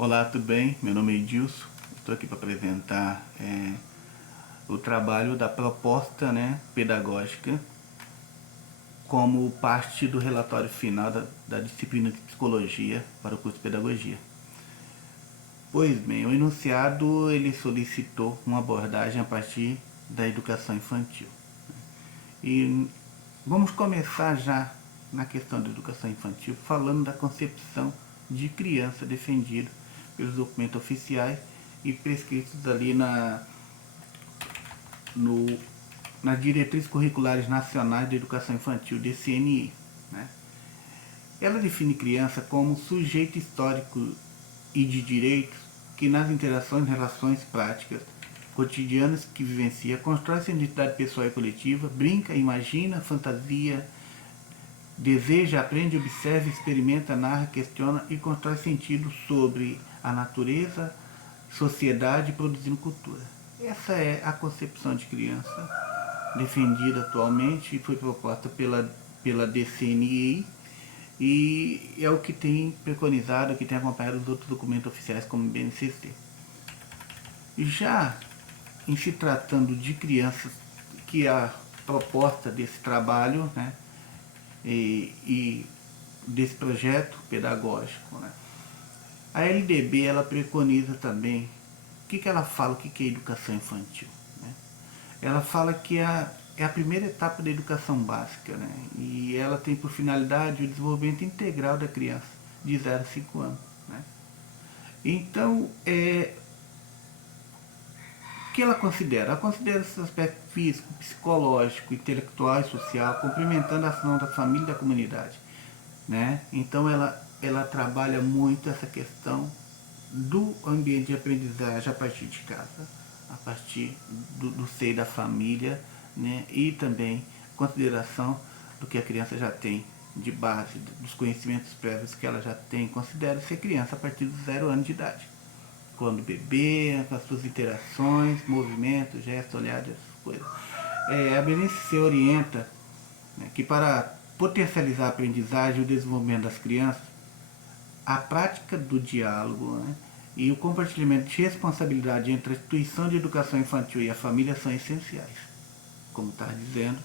Olá, tudo bem? Meu nome é Edilson. Estou aqui para apresentar o trabalho da proposta, pedagógica como parte do relatório final da disciplina de Psicologia para o curso de Pedagogia. Pois bem, o enunciado ele solicitou uma abordagem a partir da educação infantil. E vamos começar já na questão da educação infantil falando da concepção de criança defendida pelos documentos oficiais e prescritos ali nas diretrizes curriculares nacionais de educação infantil, DCNI. Né? Ela define criança como sujeito histórico e de direitos que nas interações e relações práticas cotidianas que vivencia, constrói sua identidade pessoal e coletiva, brinca, imagina, fantasia, deseja, aprende, observa, experimenta, narra, questiona e constrói sentido sobre a natureza, sociedade, produzindo cultura. Essa é a concepção de criança defendida atualmente e foi proposta pela DCNI e é o que tem preconizado, o que tem acompanhado os outros documentos oficiais como o BNCC. Já em se tratando de crianças, que é a proposta desse trabalho, e desse projeto pedagógico, a LDB ela preconiza também, o que ela fala, o que é educação infantil? Ela fala que é a primeira etapa da educação básica, e ela tem por finalidade o desenvolvimento integral da criança de 0 a 5 anos. Então, o que ela considera? Ela considera esse aspecto físico, psicológico, intelectual e social, complementando a ação da família e da comunidade. Então ela trabalha muito essa questão do ambiente de aprendizagem a partir de casa, a partir do seio da família, e também consideração do que a criança já tem de base, dos conhecimentos prévios que ela já tem. Considera ser criança a partir dos 0 anos de idade, quando bebê, com as suas interações, movimentos, gestos, olhares, essas coisas. A BNCC se orienta que para potencializar a aprendizagem e o desenvolvimento das crianças, a prática do diálogo e o compartilhamento de responsabilidade entre a instituição de educação infantil e a família são essenciais. Como está dizendo,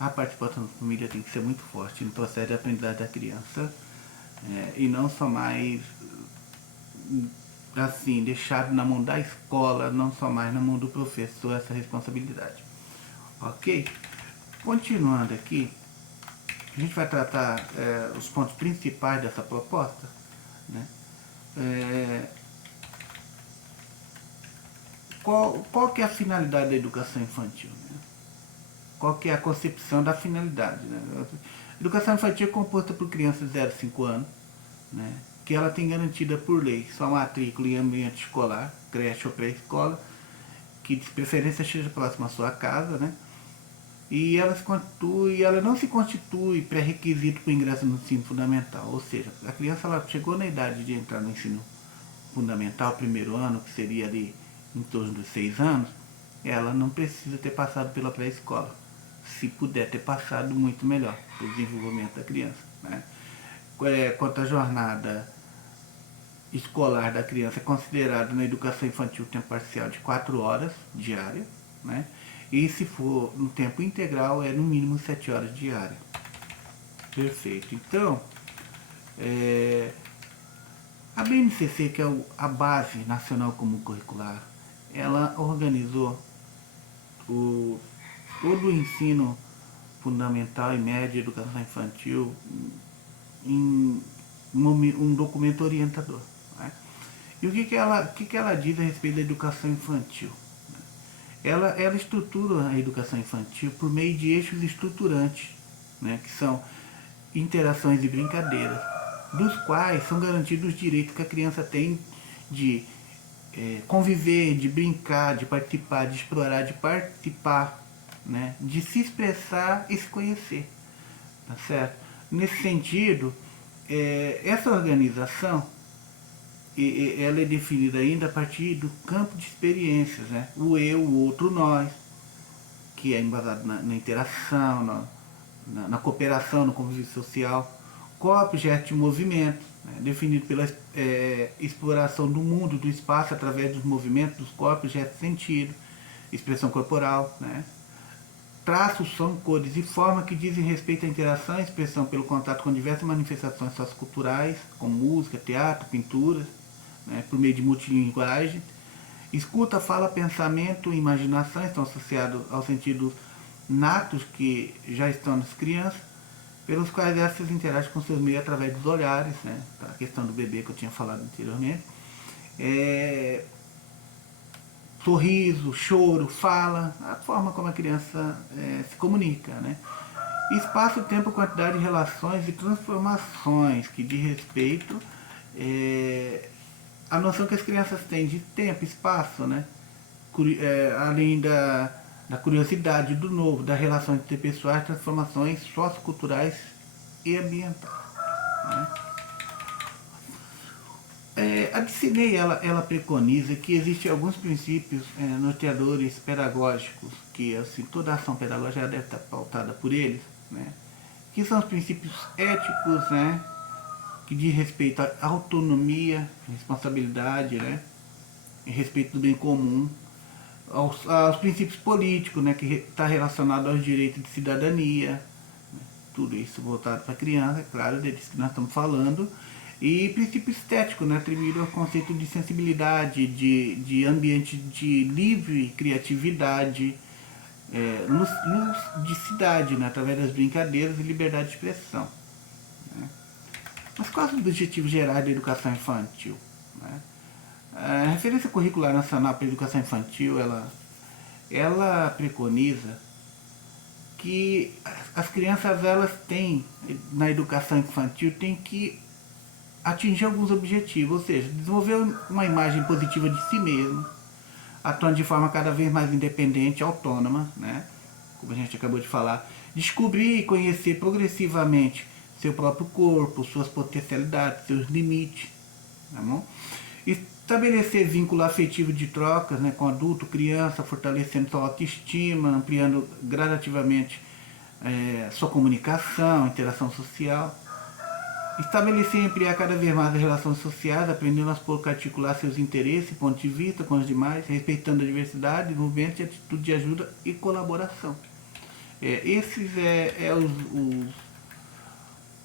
a participação da família tem que ser muito forte no processo de aprendizagem da criança, e não só mais assim, deixado na mão da escola, não só mais na mão do professor essa responsabilidade. Ok? Continuando aqui, a gente vai tratar os pontos principais dessa proposta. Qual que é a finalidade da educação infantil? Qual que é a concepção da finalidade? A educação infantil é composta por crianças de 0 a 5 anos, que ela tem garantida por lei sua matrícula em ambiente escolar, creche ou pré-escola, que de preferência esteja próximo à sua casa, e ela não se constitui pré-requisito para o ingresso no ensino fundamental. Ou seja, a criança ela chegou na idade de entrar no ensino fundamental, primeiro ano, que seria ali em torno dos 6 anos, ela não precisa ter passado pela pré-escola. Se puder ter passado, muito melhor para o desenvolvimento da criança. Quanto à jornada escolar da criança, é considerado na educação infantil tempo parcial de 4 horas diárias, e se for no tempo integral é no mínimo 7 horas diárias. Perfeito. Então, a BNCC, que é a Base Nacional Comum Curricular, ela organizou todo o ensino fundamental e médio de educação infantil em um documento orientador. E o que ela diz a respeito da educação infantil? Ela estrutura a educação infantil por meio de eixos estruturantes, que são interações e brincadeiras, dos quais são garantidos os direitos que a criança tem de conviver, de brincar, de participar, de explorar, de participar, de se expressar e se conhecer. Tá certo? Nesse sentido, essa organização ela é definida ainda a partir do campo de experiências, o eu, o outro, o nós, que é embasado na interação, na cooperação, no convívio social, com objeto de movimento, né, definido pela exploração do mundo, do espaço, através dos movimentos, dos corpos, gestos, sentido, expressão corporal, né, traços, som, cores e forma que dizem respeito à interação e expressão pelo contato com diversas manifestações socioculturais, como música, teatro, pintura, né, por meio de multilinguagem. Escuta, fala, pensamento e imaginação estão associados aos sentidos natos que já estão nas crianças, pelos quais essas interagem com seus meios através dos olhares, né, a questão do bebê que eu tinha falado anteriormente. Sorriso, choro, fala, a forma como a criança se comunica, né? Espaço, tempo, quantidade de relações e transformações que diz respeito a noção que as crianças têm de tempo, espaço, né? Além da curiosidade, do novo, das relações interpessoais, transformações socioculturais e ambientais, né? A Disney ela preconiza que existem alguns princípios norteadores pedagógicos, que assim, toda ação pedagógica deve estar pautada por eles, né? Que são os princípios éticos, né? Que diz respeito à autonomia, responsabilidade, né? E respeito do bem comum, aos princípios políticos, né? Que está relacionado aos direitos de cidadania, né? Tudo isso voltado para a criança, é claro, deles que nós estamos falando. E princípio estético, né, atribuído ao conceito de sensibilidade, de ambiente de livre criatividade, luz de cidade, né, através das brincadeiras e liberdade de expressão, né. Mas quais os objetivos gerais da educação infantil? Né? A Referência Curricular Nacional para a Educação Infantil, ela preconiza que as crianças elas têm, na educação infantil, têm que atingir alguns objetivos, ou seja, desenvolver uma imagem positiva de si mesmo, atuando de forma cada vez mais independente, autônoma, né? Como a gente acabou de falar, descobrir e conhecer progressivamente seu próprio corpo, suas potencialidades, seus limites, tá bom? Estabelecer vínculo afetivo de trocas, né, com adulto, criança, fortalecendo sua autoestima, ampliando gradativamente sua comunicação, interação social. Estabelecer e ampliar cada vez mais as relações sociais, aprendendo aos poucos a articular seus interesses, pontos de vista com os demais, respeitando a diversidade, desenvolvimento e atitude de ajuda e colaboração. Esses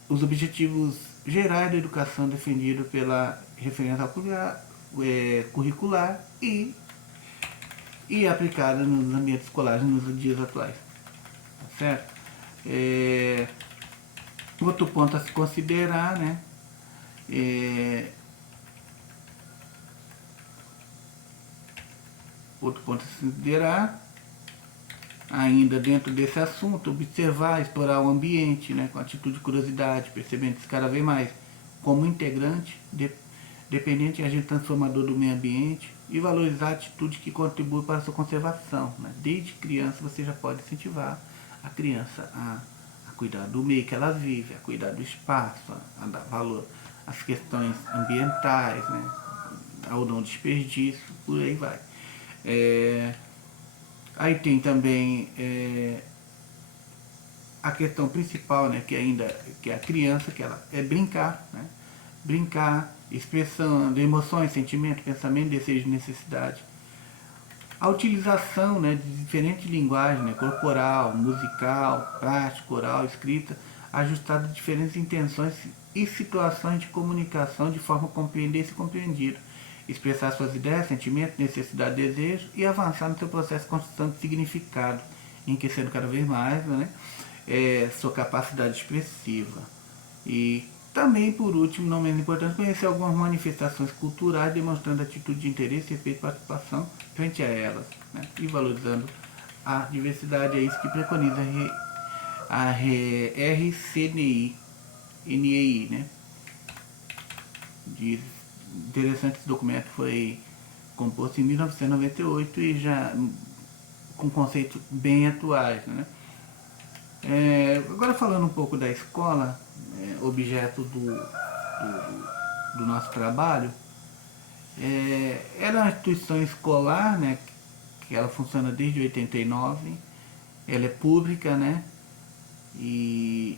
os objetivos gerais da educação defendidos pela referência curricular e aplicada nos ambientes escolares nos dias atuais. Tá certo? Outro ponto a se considerar, né? Outro ponto a se considerar, ainda dentro desse assunto, observar, explorar o ambiente, né, com atitude de curiosidade, percebendo-se cada vez mais como integrante, dependente e agente transformador do meio ambiente, e valorizar atitudes que contribuem para a sua conservação, né? Desde criança você já pode incentivar a criança a cuidar do meio que ela vive, a cuidar do espaço, a dar valor às questões ambientais, né, ao não desperdício, por aí vai. Aí tem também a questão principal, né, que é a criança, que ela é brincar, né? Brincar, expressão de emoções, sentimentos, pensamento, desejo, necessidade. A utilização, né, de diferentes linguagens, né, corporal, musical, prática, oral, escrita, ajustada a diferentes intenções e situações de comunicação de forma a compreender e ser compreendido, expressar suas ideias, sentimentos, necessidade, desejo e avançar no seu processo de construção de significado, enriquecendo cada vez mais, né, sua capacidade expressiva. E também, por último, não menos importante, conhecer algumas manifestações culturais, demonstrando atitude de interesse, respeito e participação frente a elas, né? E valorizando a diversidade. É isso que preconiza a RCNI, NEI, né? Interessante, esse documento foi composto em 1998 e já com conceitos bem atuais, né? Agora falando um pouco da escola, objeto do nosso trabalho, ela é uma instituição escolar, né, que ela funciona desde 89, ela é pública, né, e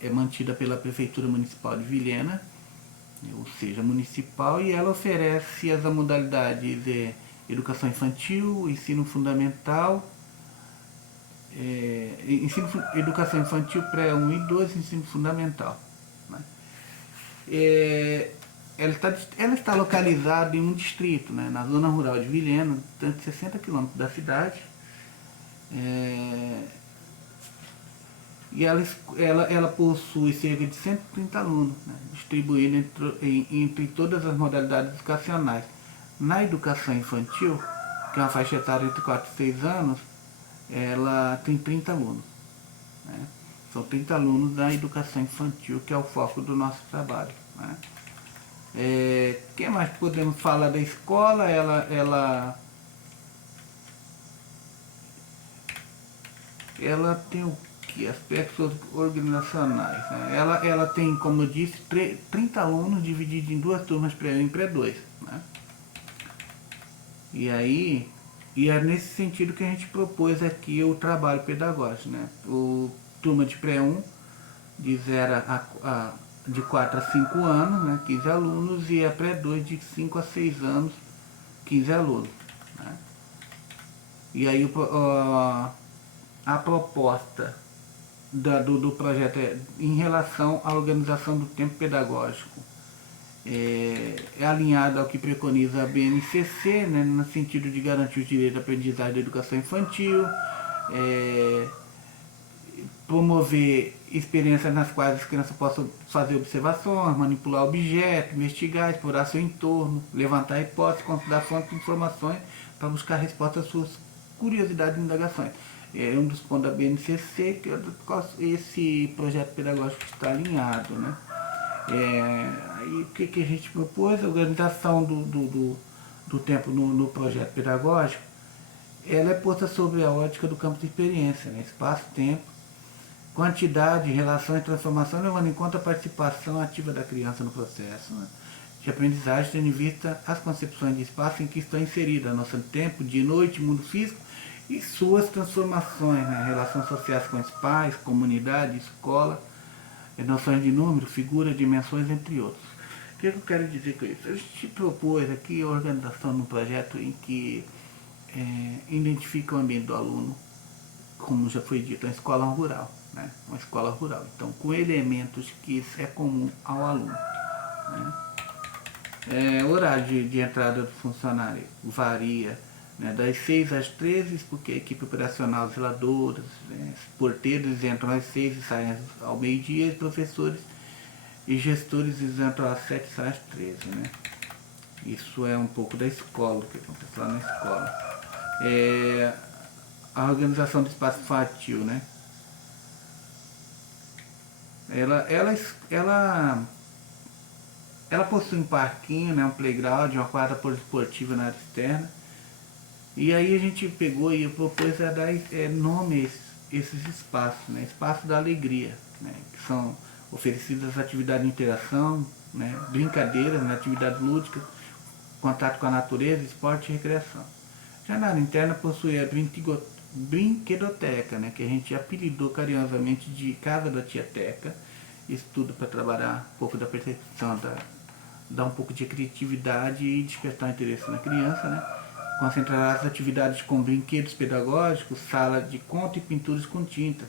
é mantida pela Prefeitura Municipal de Vilhena, ou seja, municipal, e ela oferece as modalidades educação infantil, ensino fundamental, educação infantil pré-1 e 2, ensino fundamental. Né? Ela está localizada em um distrito, né, na zona rural de Vilhena, distante de 60 quilômetros da cidade. E ela possui cerca de 130 alunos, né, distribuídos entre todas as modalidades educacionais. Na educação infantil, que é uma faixa etária entre 4 e 6 anos, ela tem 30 alunos. Né? São 30 alunos da educação infantil, que é o foco do nosso trabalho. Né? O que mais podemos falar da escola? Ela tem o que? Aspectos organizacionais. Né? Ela tem, como eu disse, 30 alunos divididos em duas turmas, pré-1 e pré-2. Né? E é nesse sentido que a gente propôs aqui o trabalho pedagógico. Né? O turma de pré-1, de 4 a 5 anos, né? 15 alunos, e a pré-2 de 5 a 6 anos, 15 alunos. Né? E aí a proposta do projeto em relação à organização do tempo pedagógico é alinhada ao que preconiza a BNCC, né, no sentido de garantir os direitos à aprendizagem da educação infantil, promover experiências nas quais as crianças possam fazer observações, manipular objetos, investigar, explorar seu entorno, levantar hipóteses, considerar fontes de informações para buscar respostas às suas curiosidades e indagações. É um dos pontos da BNCC que esse projeto pedagógico está alinhado. Né? Aí o que a gente propôs? A organização do tempo no projeto pedagógico, ela é posta sobre a ótica do campo de experiência, né? Espaço, tempo, quantidade, relação e transformação, levando em conta a participação ativa da criança no processo, né, de aprendizagem, tendo em vista as concepções de espaço em que estão inseridas, nosso tempo, dia e noite, mundo físico, e suas transformações, né, relações sociais com os pais, comunidade, escola, noções de número, figura, dimensões, entre outros. O que eu quero dizer com isso? A gente propôs aqui a organização de um projeto em que identifica o ambiente do aluno, como já foi dito, uma escola rural. Né? Uma escola rural. Então, com elementos que isso é comum ao aluno. Né? O horário de entrada do funcionário varia, né, das 6 às 13, porque a equipe operacional, zeladoras, né, porteiros entram às 6 e saem ao meio-dia, e professores e gestores entram às 7 e saem às 13. Né? Isso é um pouco da escola, o que acontece lá na escola. A organização do espaço infantil, né? Ela possui um parquinho, né, um playground, uma quadra poliesportiva na área externa. E aí a gente pegou e propôs a dar nome a esses espaços, né? Espaço da alegria, né? Que são oferecidas atividades de interação, né? Brincadeiras, né? Atividades lúdicas, contato com a natureza, esporte e recreação. Já na área interna possui a brinquedoteca, né? Que a gente apelidou carinhosamente de Casa da Tia Teca. Isso tudo para trabalhar um pouco da percepção, dar um pouco de criatividade e despertar interesse na criança, né? Concentrar as atividades com brinquedos pedagógicos, sala de conto e pinturas com tinta.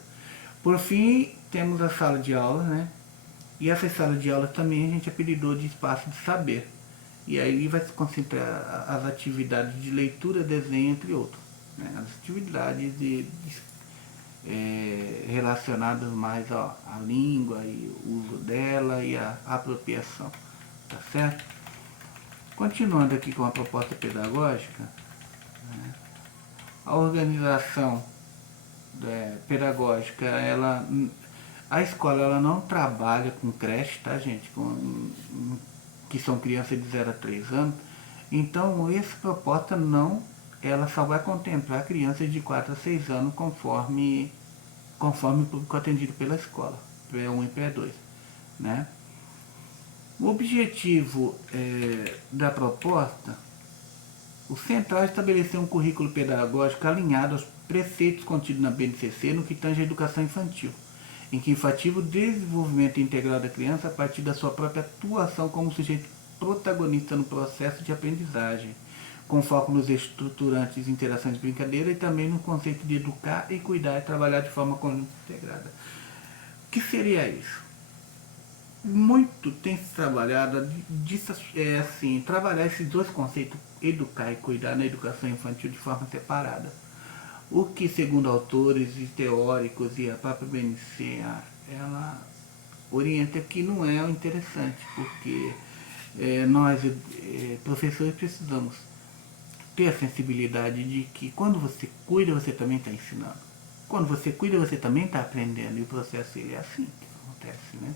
Por fim, temos a sala de aula, né? E essa sala de aula também a gente apelidou de espaço de saber. E aí vai se concentrar as atividades de leitura, desenho, entre outros. Né? As atividades relacionadas mais à língua e o uso dela e a apropriação. Tá certo? Continuando aqui com a proposta pedagógica, né, a organização pedagógica, a escola ela não trabalha com creche, tá, gente? Que são crianças de 0 a 3 anos. Então, essa proposta ela só vai contemplar crianças de 4 a 6 anos conforme o público atendido pela escola, pré-1 e pré-2. Né? O objetivo da proposta, o central é estabelecer um currículo pedagógico alinhado aos preceitos contidos na BNCC no que tange à educação infantil, em que enfatizava o desenvolvimento integral da criança a partir da sua própria atuação como sujeito protagonista no processo de aprendizagem, com foco nos estruturantes de interação de brincadeira e também no conceito de educar e cuidar e trabalhar de forma conjunta e integrada. O que seria isso? Muito tem se trabalhado assim, trabalhar esses dois conceitos, educar e cuidar, na educação infantil de forma separada. O que, segundo autores e teóricos e a própria BNC, ela orienta que não é o interessante, porque nós, professores, precisamos ter a sensibilidade de que quando você cuida, você também está ensinando. Quando você cuida, você também está aprendendo, e o processo ele é assim que acontece, né?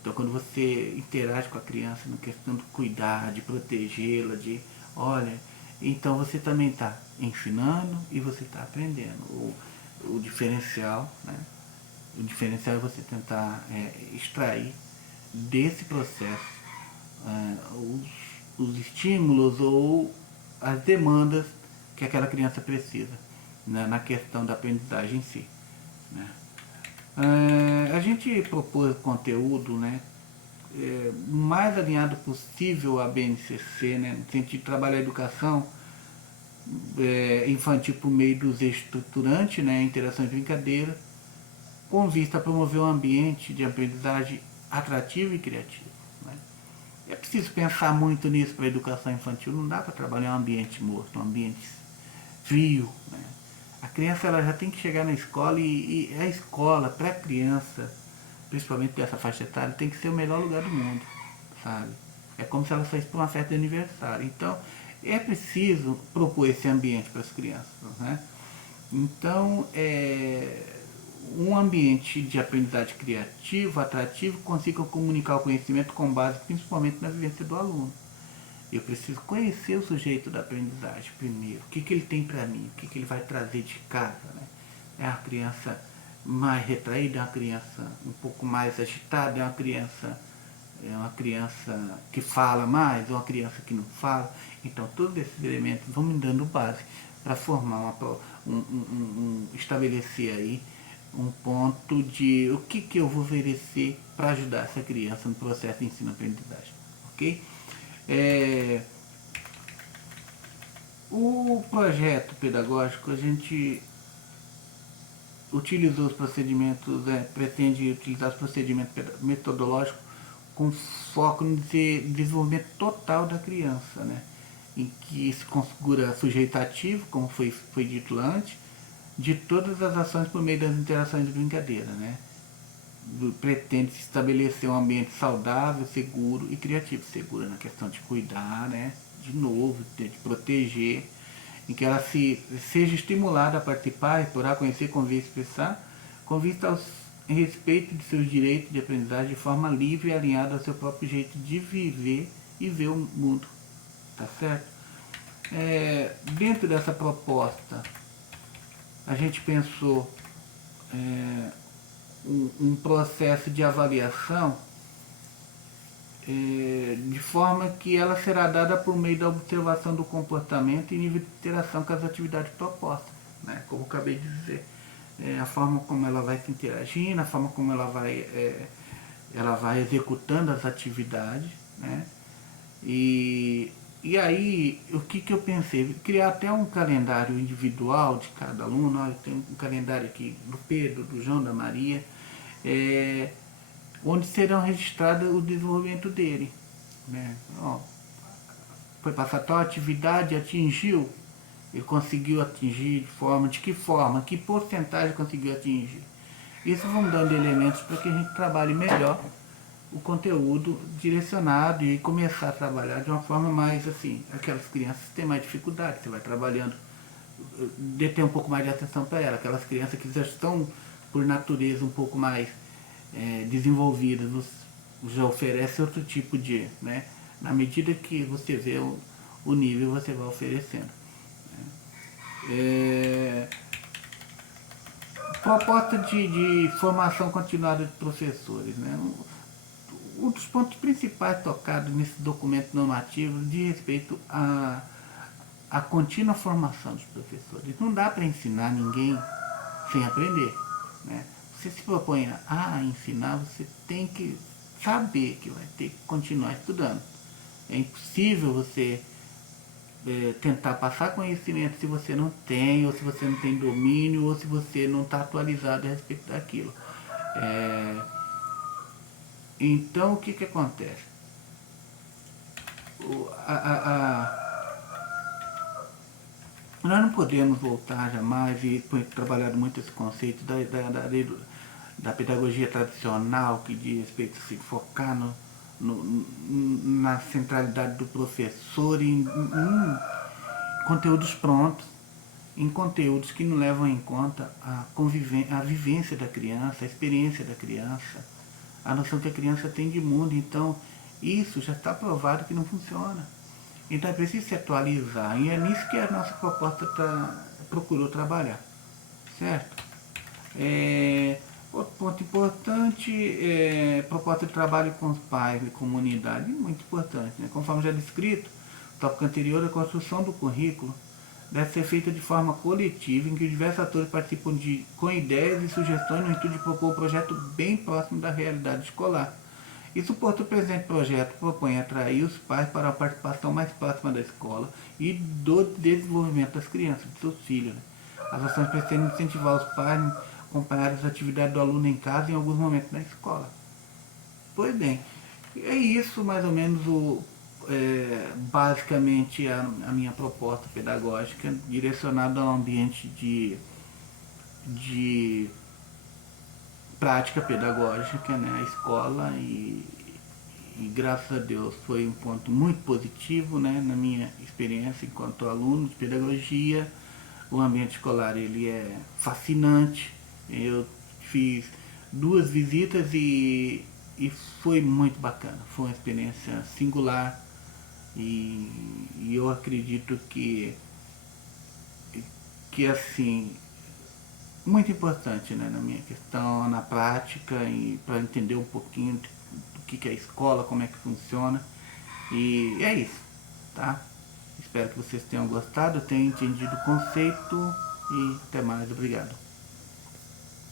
Então, quando você interage com a criança na questão de cuidar, de protegê-la, olha, então você também está ensinando e você está aprendendo. O diferencial, né? O diferencial é você tentar extrair desse processo os estímulos ou as demandas que aquela criança precisa, né, na questão da aprendizagem em si, né. A gente propôs conteúdo, né, mais alinhado possível à BNCC, né, no sentido de trabalhar a educação infantil por meio dos estruturantes, né, interação e brincadeira, com vista a promover um ambiente de aprendizagem atrativo e criativo. Né. É preciso pensar muito nisso para a educação infantil. Não dá para trabalhar em um ambiente morto, um ambiente frio. Né. A criança ela já tem que chegar na escola e a escola, para a criança, principalmente dessa faixa etária, tem que ser o melhor lugar do mundo, sabe? É como se ela fosse para uma festa de aniversário. Então, é preciso propor esse ambiente para as crianças, né? Então, um ambiente de aprendizagem criativo, atrativo, consiga comunicar o conhecimento com base principalmente na vivência do aluno. Eu preciso conhecer o sujeito da aprendizagem primeiro. O que ele tem para mim? O que ele vai trazer de casa? Né? É uma criança mais retraída, é uma criança um pouco mais agitada, é uma criança que fala mais, é uma criança que não fala. Então, todos esses elementos vão me dando base para formar estabelecer aí um ponto de o que eu vou oferecer para ajudar essa criança no processo de ensino-aprendizagem. Ok? O projeto pedagógico, a gente utilizou os procedimentos, pretende utilizar os procedimentos metodológicos com foco no desenvolvimento total da criança, né? Em que se configura sujeito ativo, como foi dito antes, de todas as ações por meio das interações de brincadeira, né? Pretende se estabelecer um ambiente saudável, seguro e criativo. Seguro na questão de cuidar, né? De novo, de proteger, em que ela seja estimulada a participar, explorar, conhecer, conviver e expressar, com vista ao respeito de seus direitos de aprendizagem de forma livre e alinhada ao seu próprio jeito de viver e ver o mundo. Tá certo? Dentro dessa proposta, a gente pensou um processo de avaliação de forma que ela será dada por meio da observação do comportamento e nível de interação com as atividades propostas, né? Como eu acabei de dizer, a forma como ela vai se interagindo, a forma como ela vai executando as atividades, né? E aí, o que eu pensei? Criar até um calendário individual de cada aluno. Olha, tem um calendário aqui do Pedro, do João, da Maria, onde serão registrados o desenvolvimento dele. Né? Foi passar tal atividade, atingiu, ele conseguiu atingir de que forma, que porcentagem conseguiu atingir. Isso vão dando elementos para que a gente trabalhe melhor o conteúdo direcionado e começar a trabalhar de uma forma mais assim, aquelas crianças que têm mais dificuldade, você vai trabalhando, de ter um pouco mais de atenção para elas, aquelas crianças que já estão por natureza um pouco mais desenvolvidas, já oferece outro tipo de, né? Na medida que você vê o nível, você vai oferecendo. Proposta de formação continuada de professores, né? Um dos pontos principais tocados nesse documento normativo diz respeito à contínua formação dos professores. Não dá para ensinar ninguém sem aprender, né? você se propõe a ensinar, você tem que saber que vai ter que continuar estudando. É impossível você tentar passar conhecimento se você não tem, ou se você não tem domínio, ou se você não está atualizado a respeito daquilo. É, então, o que acontece? O, nós não podemos voltar jamais, e foi trabalhado muito esse conceito da pedagogia tradicional, que diz respeito a se focar na centralidade do professor em conteúdos prontos, em conteúdos que não levam em conta a vivência da criança, a experiência da criança, a noção que a criança tem de mundo. Então, isso já está provado que não funciona. Então é preciso se atualizar, e é nisso que a nossa proposta procurou trabalhar, certo? Outro ponto importante é proposta de trabalho com os pais e comunidade, muito importante, né? Conforme já descrito, o tópico anterior, a construção do currículo deve ser feita de forma coletiva, em que diversos atores participam com ideias e sugestões no intuito de propor um projeto bem próximo da realidade escolar. Isso, o presente projeto propõe atrair os pais para a participação mais próxima da escola e do desenvolvimento das crianças, dos seus filhos. Né? As ações pretendem incentivar os pais a acompanhar as atividades do aluno em casa e em alguns momentos na escola. Pois bem, é isso mais ou menos basicamente a minha proposta pedagógica direcionada ao ambiente de prática pedagógica, né, a escola, e graças a Deus foi um ponto muito positivo, né, na minha experiência enquanto aluno de pedagogia. O ambiente escolar ele é fascinante. Eu fiz 2 visitas e foi muito bacana. Foi uma experiência singular e eu acredito que assim muito importante, né, na minha questão, na prática, e para entender um pouquinho do que é a escola, como é que funciona. E é isso, tá? Espero que vocês tenham gostado, tenham entendido o conceito e até mais. Obrigado.